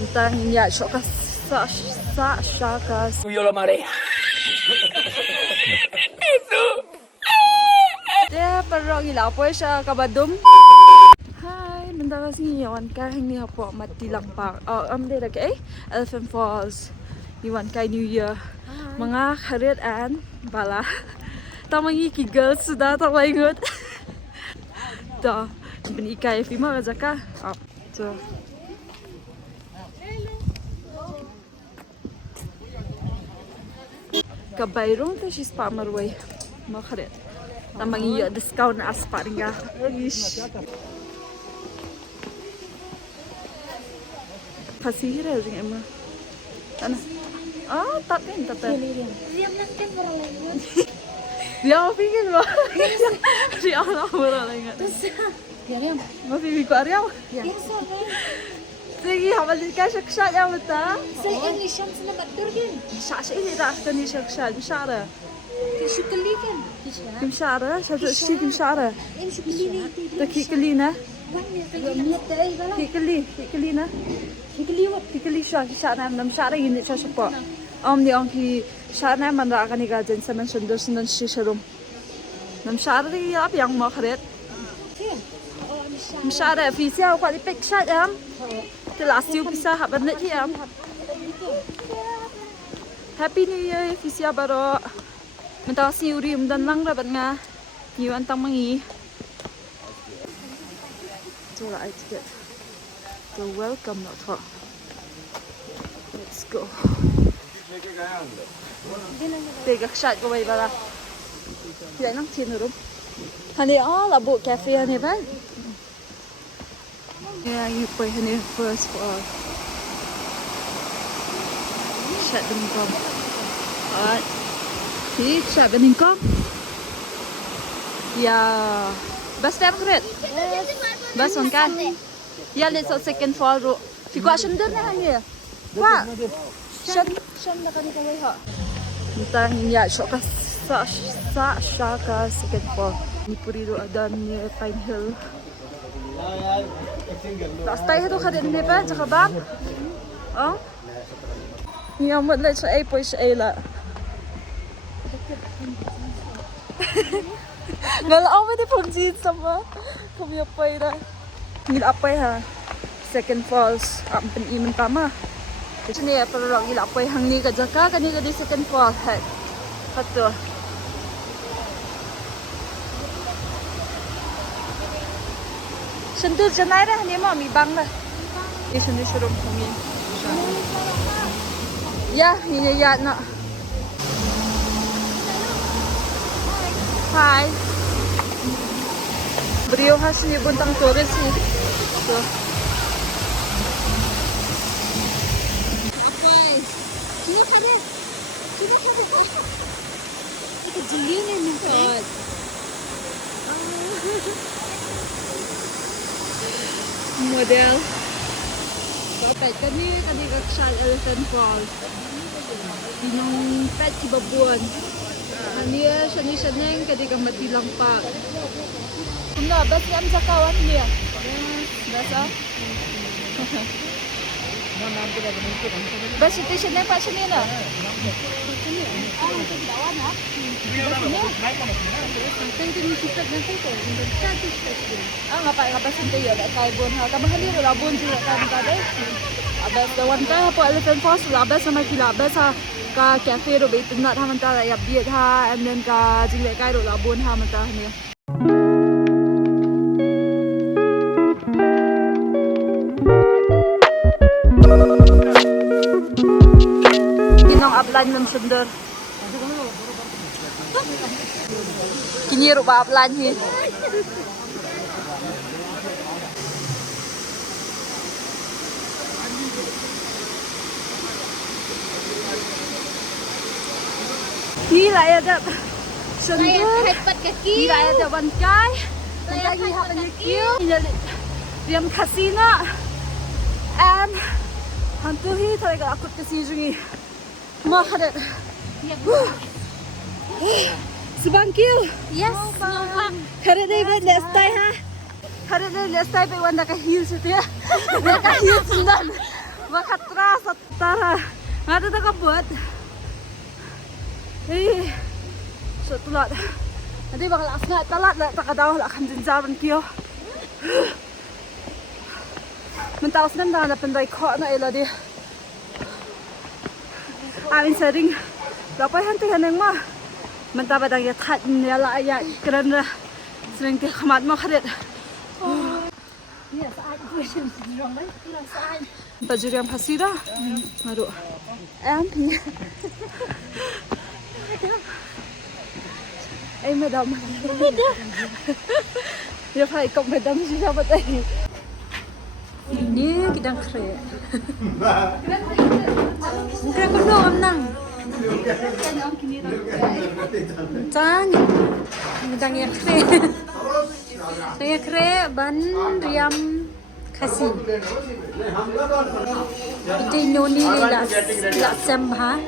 Entah ya syakas syakas. Subió la marea. Dia pergi gila apa siya kabadum. Hai, bentar kasi yawan kay hindi hapo matilang park. Dia lagi Elephant Falls. Yawan kay New Year. Mga karit and bala. Tamangi ki girls sudah tamayingot. Dah, benikay fima razaka. So. Kabayrong to she's pamarway. Mga karit. Tamangi discount na aspa rin ka. Ish. Kasihira rin emma. Ano? Tapin. Diam lang kan para lain. Dia mau pingin ba? Dia mau murah lagi. Diam. Mau pingin ko ariaw? Ya sorry. Sige, hamalin ka siya ya mata. Saya ini syams na magturgin. Siya ini raakta ni siya mishara. Shukalikan. Mishara, siya mishara. Em shukali. Dakikalina. Wani tay bala. Kikalina. Kikali siya na mishara ini siya po. Ni ki siya na man ra kaniga dyan sa sundan siya rum. Namshara ri up yang mo karet. Mishara official kwa ipek siya am. Last year bisa haban na am. Happy New Year official baro. Menta si uri umdan lang rabat nga. Yuan tang mangi. So I get the welcome note. Let's go. Tegak shot ko bay bala. Yan ang tinurum. Hani labo cafe hani ba? Yeah, you play hani first for shot them come. Alright. See, shot them come. Yeah. Best time correct. Best one kan. Yeah, let's all second fall ro. Figwa shunder na hani. Wa. Shun na kani kaway ha. Entah ya syakas second fall. Ni purido ada ni Pine Hill. Rastay itu kada ni pa sa kabak. Ni amot la sa ay po siya la. Ngalaw mo di pag-jeet sama. Kumiyapay na. Ngilapay ha. Second falls. Ampan iman tama. Sini ya pero lang ilapay hangni ka jaka kani ka di second fall. Kato. Sendu janai dah ni mau mi bang lah. Ini sendu surum kami. Ya, ini ya nak. Hai. Beliau hasil buntang turis ni. So. Sino kare? Ito jilin na kare. Model. Pet kani kakshan Elephant Falls. Dinong pet ibabuan. Ania siya neng kadi ka matilang pa. Kumna bas ni am sa kawan niya. Basa. Bas ito siya neng pa siya nina. Ngapain sendiri ya kay bon ha kamahali wala bon sila kan kada abas dawan ka po Elephant Falls labas sama kilabas ha ka cafe ro bit na ha manta ya biet ha and then ka jile kai ro labon ha manta ni Kinong upline ng sundar Kiniro ba upline hi Gila ya dap. Sundur. Gila ya dap bangkai. Lagi happen kill. Diam casino. And hantu hi talaga akut kasi jungi. Makadat. Subang kill. Yes. Kare dega last time ha. Kare dega last time pe wanda ka heels itu ya. Ka heels sundan. Makatras at tara. Nga ito nakabot. Eh. So tulat. Nanti bakal asna talat na takadaw akan dinjaran kiyo. Mentaos nanda na penday ko na ila di. Amin sering. Lapay hante haneng ma. Mentaba dang ya that nela ya kerana sering ti khamat ma khadet. Yes, I question wrong. Yes, I. Bajuriam pasira. Maru. Em thì em madam. Ya phải cộng madam chứ sao vậy? Ini kita kere. Kere kuno amnang. Tanya. Dang ya kere. Dang ya kere ban riam kasih. Itu noni la sembah.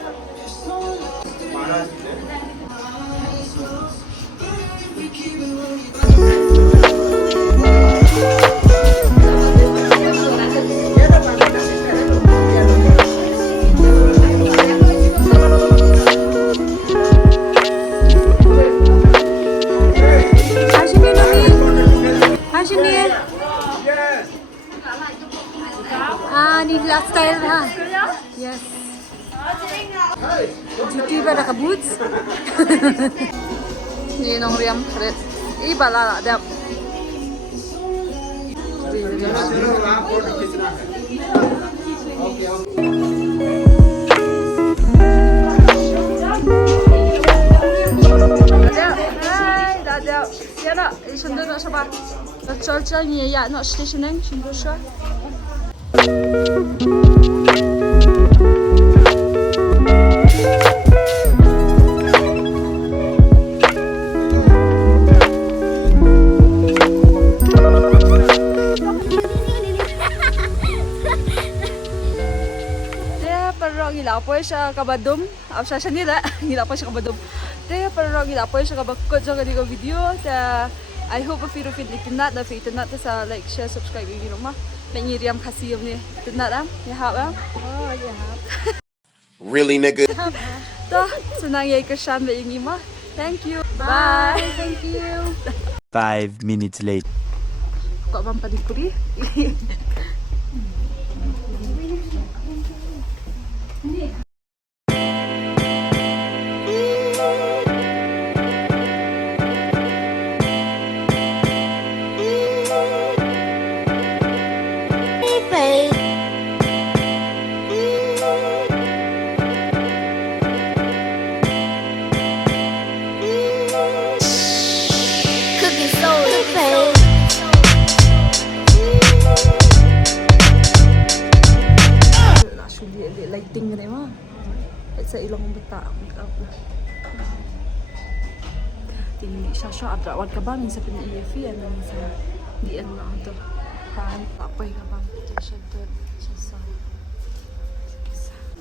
Ni lifestyle ha. Yes. Cuti pada ke boots. Ni nong riam kret. I bala la dap. Hai, dadah. Ya nak, sundur nak sabar. Church ni ya nak stationing sundur sah. Gilapoy siya kabadom. Siya nila. Gilapoy siya kabadom. Kaya pero gilapoy siya kabakot sa kanila video. I hope if you tinat na tinat sa like, share, subscribe yung ma. Mengiriam kasih ni tinat am. Ya hap am. Oh, ya. Really, nigga? Dah senang ya kesan yung ma. Thank you. Bye. Thank you. 5 minutes later. Kok bang padikuri? Lighting na mo. Sa ilong bata makeup. Tingin siya siya abrawad ka ba minsan pin-EFE ano sa di ano na ito. Parang tapoy ka ba? Siya sa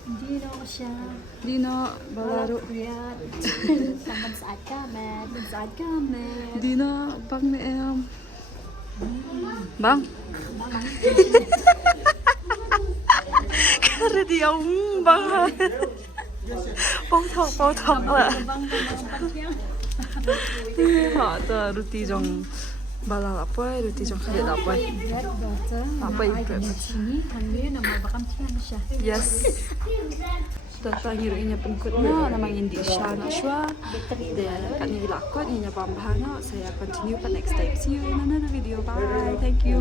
Hindi na ako siya. di na balaro. Ya. Saman saat kamet. Saat kamet. Di na bang ni Bang. Kare di ông bang. Bao thọc ạ. Họ ta ruti jong bala apa ruti jong khadet apa. Apa yang Sini kami nama bakam tiang siya. Yes. Tentang hiruinya pengikutnya namang hindi siya na siya. Dan kan nilakot niya pambahana. Saya continue pa next time. See you in another video. Bye. Thank you.